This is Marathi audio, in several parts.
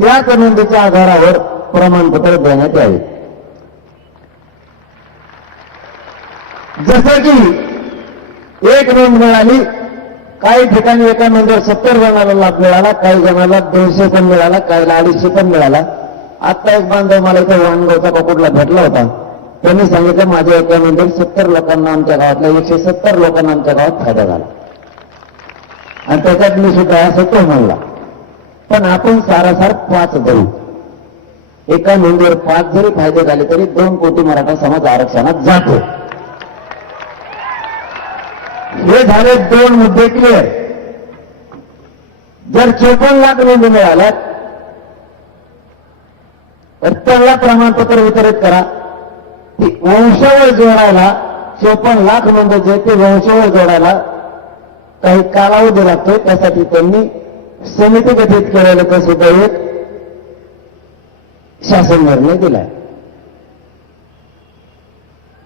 त्याच नोंदीच्या आधारावर प्रमाणपत्र देण्यात यावे. जसं की एक नोंद मिळाली काही ठिकाणी एका नोंदीवर सत्तर जणाला लाभ मिळाला काही जणाला दोनशे पण मिळाला काहीला अडीचशे पण मिळाला. आता एक बांधव मला इथे वाणगावचा कुठला भेटला होता. त्यांनी सांगितलं माझ्या एका नोंदीवर सत्तर लोकांना आमच्या गावातल्या एकशे सत्तर लोकांना आमच्या गावात फायदा झाला. आणि त्याच्यात मी सुद्धा सत्य म्हणला. पण आपण सारासार पाच धरू. एका नोंदीवर पाच जरी फायदे झाले तरी दोन कोटी मराठा समाज आरक्षणात जातो. हे झाले दोन मुद्दे क्लिअर जर चोपन्न लाख नोंदी मिळाल्या तर त्यांना प्रमाणपत्र वितरित करा. ती वंशावळ जोडायला चोपन्न लाख नोंदीचे ते वंशावर जोडायला काही कालावधी लागतोय त्यासाठी त्यांनी समिती गठीत केलेलं सुद्धा एक? शासन निर्णय दिलाय.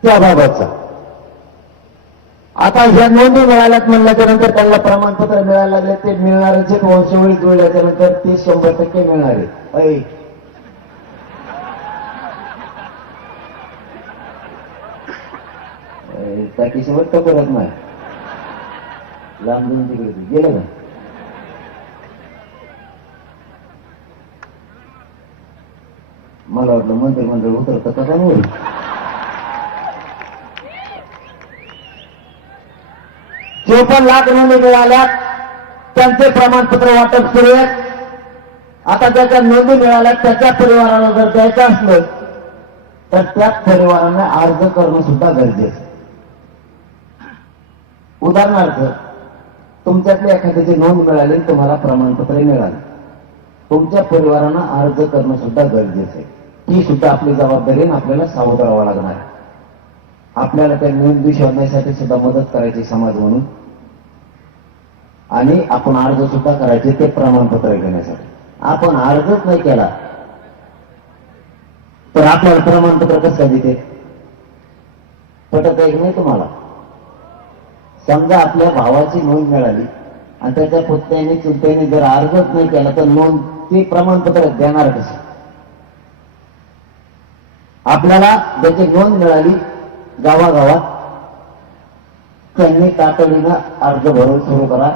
त्याबाबतचा आता ह्या नोंदी मिळाल्यात म्हणल्याच्या नंतर त्यांना प्रमाणपत्र मिळायला लागले. ते जे वंशवळी जुळल्याच्या नंतर ते शंभर टक्के मिळणारे आहे त्या किशोर तर करत नाही. लांब दोन तिकडे गेलं ना मला वाटलं मंदिर मंदिर उतरतं का काय होईल चोपन्न लाख नोंदी मिळाल्या त्यांचे प्रमाणपत्र वाटप सुरू आहे आता ज्याच्या नोंदी मिळाल्या त्याच्या परिवाराला जर द्यायचं असलं तर त्याच परिवाराने अर्ज करणं सुद्धा गरजेचं उदाहरणार्थ तुमच्यातल्या एखाद्याची नोंद मिळाली तुम्हाला प्रमाणपत्र मिळालं. तुमच्या परिवारांना अर्ज करणं सुद्धा गरजेचं आहे. ती सुद्धा आपली जबाबदारी आपल्याला सावध राहावं लागणार आहे. आपल्याला त्या नोंदी शोधण्यासाठी सुद्धा मदत करायची समाज म्हणून. आणि आपण अर्ज सुद्धा करायचे ते प्रमाणपत्र घेण्यासाठी. आपण अर्जच नाही केला तर आपल्याला प्रमाणपत्र कसं काय देते? पटत आहे की नाही तुम्हाला? समजा आपल्या भावाची नोंद मिळाली आणि त्याच्या पुत्याने चुलत्याने जर अर्जच नाही केला तर नोंद ते प्रमाणपत्र देणार कसं आपल्याला ज्याची नोंद मिळाली गावागावात त्यांनी तातडीनं अर्ज भरून सुरू करा.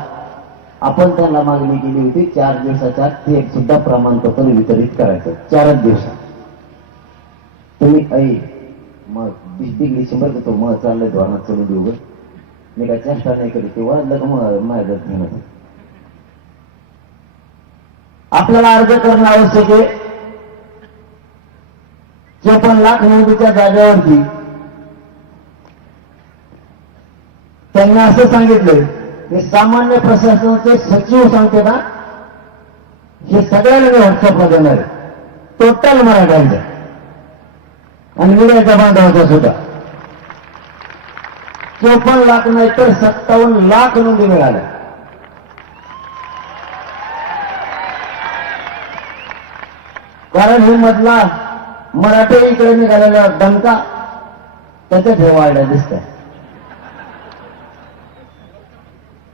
आपण त्यांना मागणी केली होती चार दिवसाच्या ते एक सुद्धा प्रमाणपत्र वितरित करायचं. चारच दिवसात. तुम्ही ऐ मग वीस डिग्री शंभर तो मग चाललंय धोरणात चलू देऊ मी काय चेष्टा नाही करीत ते वाजलं का मग माझ्यात घेणार आपल्याला अर्ज करणं आवश्यक आहे. चोपन्न लाख नोंदीच्या जागेवरती. त्यांनी असं सांगितलं की सामान्य प्रशासनाचे सचिव सांगते ना हे सगळ्यांना मी व्हॉट्सअपला देणार आहे. टोटल मराठ्यांच्या आणि मीडियाच्या बांधवाचा सुद्धा. चोपन्न लाख नाही तर सत्तावन्न लाख नोंदी मिळाल्या. कारण हे मधला मराठी इकडे निघालेला दणका त्याच्या ठेवायला वाढल्या दिसत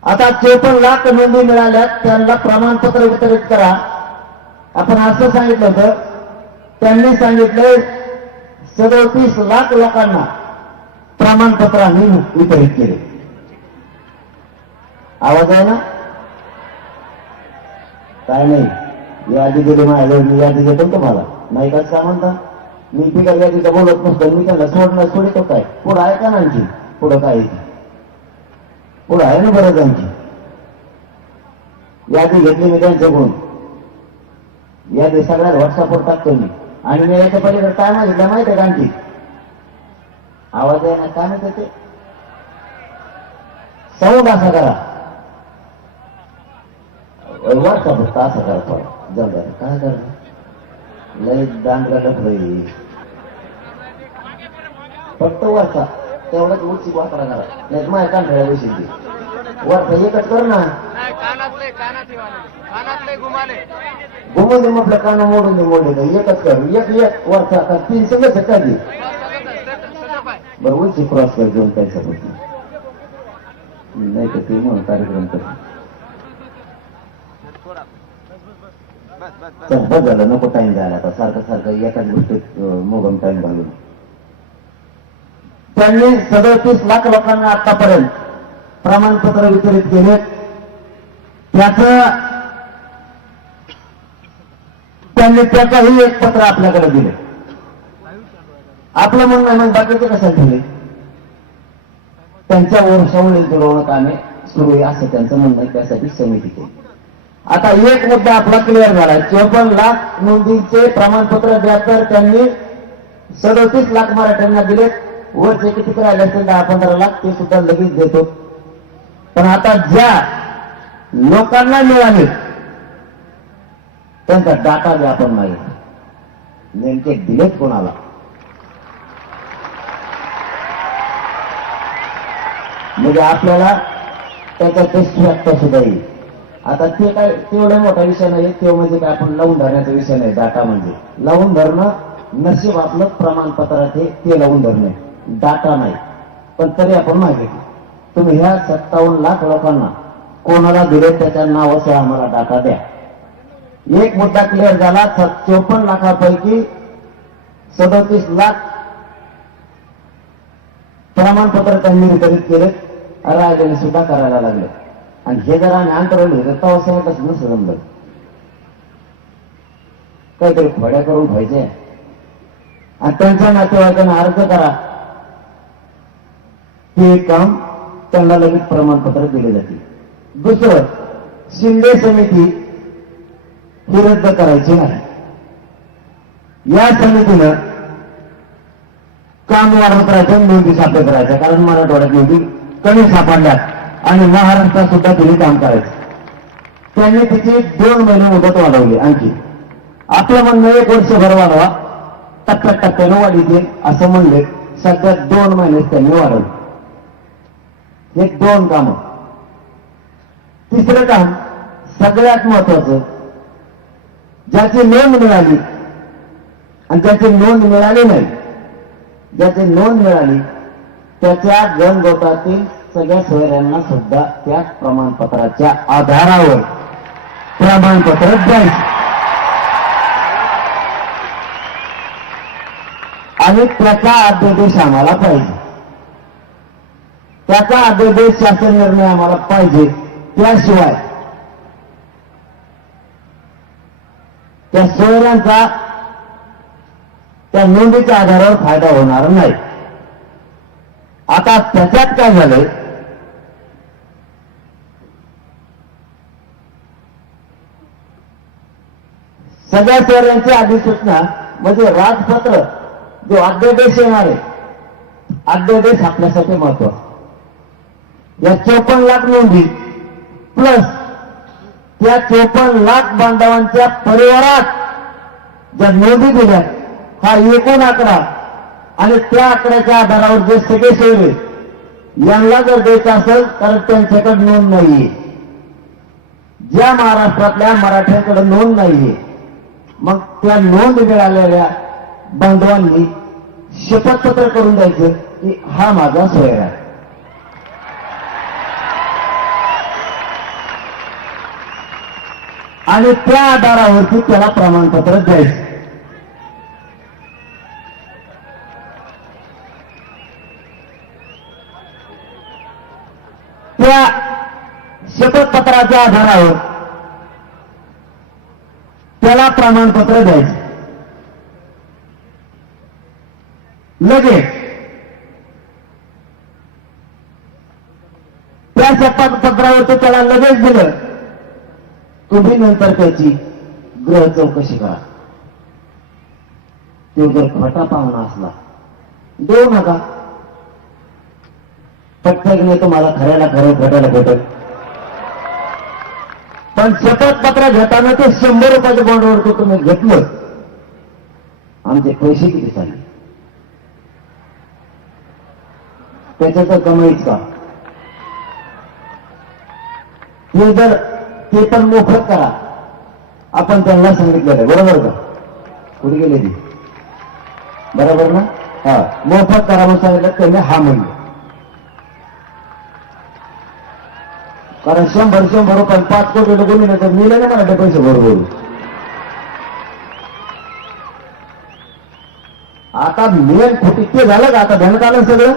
आता चोपन्न लाख नोंदी मिळाल्यात त्यांना प्रमाणपत्र वितरित करा. आपण असं सांगितलं होतं. त्यांनी सांगितलं सदोतीस लाख लोकांना प्रमाणपत्र आम्ही वितरित केले. आवाज आहे ना? काय नाही. यादी दिली माझ्या मी यादी देतो तुम्हाला नाही का काय म्हणता मी बिगर यादीचं बोलत नसतो मी त्यांना सोडणं सोडितो काय? पुढं आहे का आणखी पुढं काय पुढं आहे ना बरंच आणखी यादी घेतली मी त्यांच्याकडून यादी सगळ्या व्हॉट्सअपवर टाकतो मी. आणि मी याच्या पलीकडे काय मागितलं माहिती आहे का आणखी आवाज आहे ना काय म्हणते ते संवाद असा करा व्हॉट्सअप असं करा थोडा जाऊ द्या काय करा लय दांड काढत होईल फक्त वाचा तेवढंच उची वापरा करा नाही माझ्या कांठळ्या विषयी एकच कर ना घुमून दे म्हटलं कानं मोडून दे मोडून एकच कर एक एक वरचा का तीन सगळं सकाळी सटप आहे बरं उंची क्रॉस कर घेऊन त्यांच्यापासून नाही तर ते म्हणून कार्यक्रम कर तर झालं नको टाइम जायला आता. सारखं सारखं एकाच गोष्टीत मोगम टाइम घालून. त्यांनी सदतीस लाख लोकांना आतापर्यंत प्रमाणपत्र वितरित केले. त्याच त्यांनी त्याचंही एक पत्र आपल्याकडे दिले. आपलं म्हणणं आहे मग बाकीचे कशाला दिले? त्यांच्या वर्षावरील जुळवणं कामे सुरू आहे असं त्यांचं म्हणणं आहे त्यासाठी समिती केली. आता एक मुद्दा आपला क्लिअर झाला चोपन्न लाख नोंदींचे प्रमाणपत्र द्या तर त्यांनी सदतीस लाख मराठ्यांना दिले. वरचे किती राहिले असतील? दहा पंधरा लाख. ते सुद्धा लगेच देतो. पण आता ज्या लोकांना मिळाले त्यांचा डाटा द्या आपण मागितला नेमके दिलेत कोणाला? म्हणजे आपल्याला त्याचा टेस्ट फॅक्टर सुद्धा येईल. आता ते काय तेवढा मोठा विषय नाही ते म्हणजे काय आपण लावून धरण्याचा विषय नाही डाटा म्हणजे. लावून धरणं नशीब आपलं प्रमाणपत्रात हे ते लावून धरणे. डाटा नाही. पण तरी आपण मागितलं तुम्ही ह्या सत्तावन्न लाख लोकांना कोणाला दिले त्याच्या नावाचा आम्हाला डाटा द्या. एक मुद्दा क्लिअर झाला चौपन्न लाखापैकी सदतीस लाख प्रमाणपत्र त्यांनी वितरित केले राजाने सुद्धा करायला लागले. आणि हे जर आम्ही अंतरवले तर तेव्हा सांगितलंच नसतं जमलं काहीतरी खोड्या करून व्हायचे आणि त्यांच्या नातेवाईकांना अर्ज करा. हे काम त्यांना लगेच प्रमाणपत्र दिले जाते. दुसरं शिंदे समिती ही रद्द करायची नाही या समितीनं काम वाढत राहायचं नोंदी सापड करायच्या कारण मराठवाड्यात नोंदी कमी सापडल्यात आणि महाराष्ट्रात सुद्धा तिने काम करायचं. त्यांनी तिची दोन महिने मुदत वाढवली आणखी. आपलं म्हणणं एक वर्षभर वाढवा. टप्प्यात टप्प्यानं वाढीतील असं म्हणले सध्या दोन महिनेच त्यांनी वाढवले. हे दोन काम. तिसरं काम सगळ्यात महत्वाचं ज्याची नोंद मिळाली आणि ज्याची नोंद मिळाली नाही ज्याची नोंद मिळाली त्याच्या गणगोटातील सगळ्या सोयऱ्यांना सुद्धा त्या प्रमाणपत्राच्या आधारावर प्रमाणपत्र द्यायचं. आणि त्याचा अध्यादेश आम्हाला पाहिजे. त्याचा अध्यादेश शासन निर्णय आम्हाला पाहिजे त्याशिवाय त्या सोयऱ्यांचा त्या नोंदीच्या आधारावर फायदा होणार नाही. आता त्याच्यात काय झालंय? सगळ्या शहरांची अधिसूचना म्हणजे राजपत्र जो अध्यादेश येणार आहे अध्यादेश आपल्यासाठी महत्त्वाचा. या चौपन्न लाख नोंदी प्लस त्या चौपन्न लाख बांधवांच्या परिवारात ज्या नोंदी दिल्या हा एकूण आकडा आणि त्या आकड्याच्या आधारावर जे सगळे सोयरे यांना जर द्यायचं असेल तर त्यांच्याकडे नोंद नाहीये. ज्या महाराष्ट्रातल्या मराठ्यांकडे नोंद नाहीये मग त्या नोंद मिळालेल्या बांधवांनी शपथपत्र करून द्यायचं की हा माझा सोयरा आहे. आणि त्या आधारावरती त्याला प्रमाणपत्र द्यायचं. त्या शपथपत्राच्या आधारावर त्याला प्रमाणपत्र द्यायचं. लगेच. त्या शपथपत्रावरती त्याला लगेच दिलं. तुम्ही नंतर त्याची ग्रह चौकशी करा. तो जर खोटा पाहुणा असला देऊ नका. प्रत्येकने तुम्हाला खऱ्याला खरं घटायला भेटत पण शपथपत्र घेताना ते शंभर रुपयाच्या बॉन्डवरती तुम्ही घेतलं. आमचे पैसे किती झाले? त्याच्यात कमाईच का? हे जर ते पण मोफत करा. आपण त्यांना सांगितलेलं बरोबर का? कुठे गेले ती? बरोबर ना? हा मोफत करा म्हणून सांगितलं त्यांनी हा म्हणलं. कारण शंभर शंभर रुपये पाच कोटी कोणी नाही तर मिळेल ना मला ते पैसे भरभर आता मेन खोटी ते झालं का? आता ध्यानात आलं सगळं?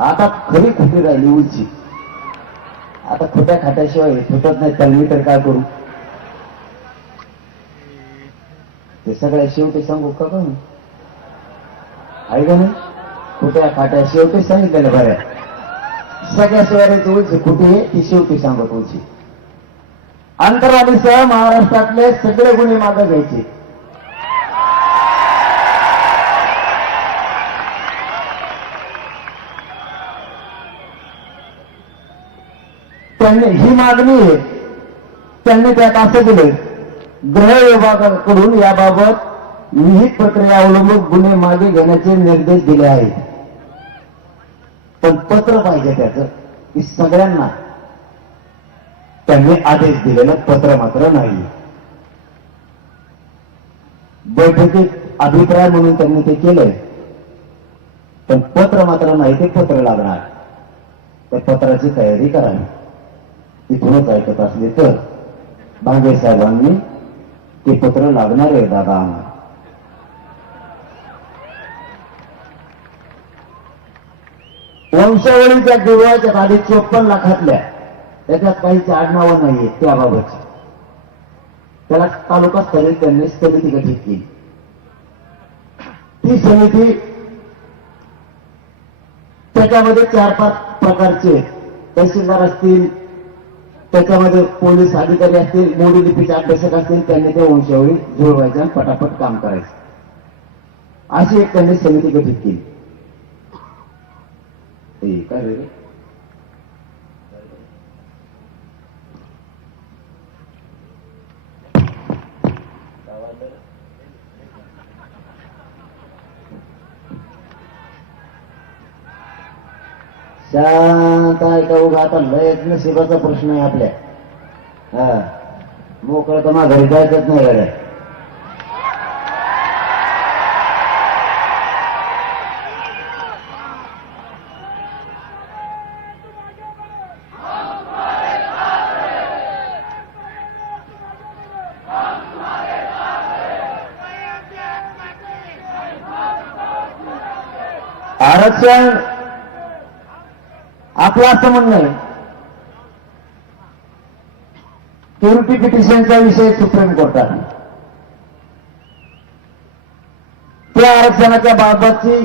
आता खरी खोटी राहिली उंची आता खोट्या खात्याशिवाय फुटत नाही तर मी तर काय करू? ते सगळ्या शेवटी सांगू का पण ऐका ना खोट्या खाट्या शेवटी सांगितलेल्या बऱ्या सगळ्या शिवाय उंची कुठे ती शेवटी सांगत होती. अंतराळीसह महाराष्ट्रातले सगळे गुन्हे मागे घ्यायचे. त्यांनी ही मागणी आहे. त्यांनी त्यात असं दिले गृह विभागाकडून याबाबत विहित प्रक्रिया अवलंबून गुन्हे मागे घेण्याचे निर्देश दिले आहेत. पण पत्र पाहिजे त्याचं. की सगळ्यांना त्यांनी आदेश दिलेलं पत्र मात्र नाही. बैठकीत अभिप्राय म्हणून त्यांनी ते केलंय. पण पत्र मात्र नाही ते पत्र लागणार. त्या पत्राची तयारी करावी. तिथूनच ऐकत असले तर भांगे साहेबांनी ते पत्र लागणार आहे दादा वंशावळीच्या दिवाळच्या आधी चोपन्न लाखातल्या त्याच्यात काही आडनावं नाहीये त्याबाबतची. त्याला तालुका स्तरीय त्यांनी समिती गठीत केली. ती समिती त्याच्यामध्ये चार पाच प्रकारचे तहसीलदार असतील त्याच्यामध्ये पोलीस अधिकारी असतील मोडी लिपीचे अभ्यासक असतील त्यांनी त्या वंशावळी जुळवायच्या पटापट काम करायचं. अशी एक त्यांनी समिती गठीत केली. ते काय रे शांत आहे का उगा आता लय नशिबाचा प्रश्न आहे आपल्या हा मोकळ तर माघारी घरी जायचंच नाही गाड्या आरक्षण आपलं असं म्हणणं आहे. प्युरिटी पिटिशनचा विषय सुप्रीम कोर्टात त्या आरक्षणाच्या बाबतची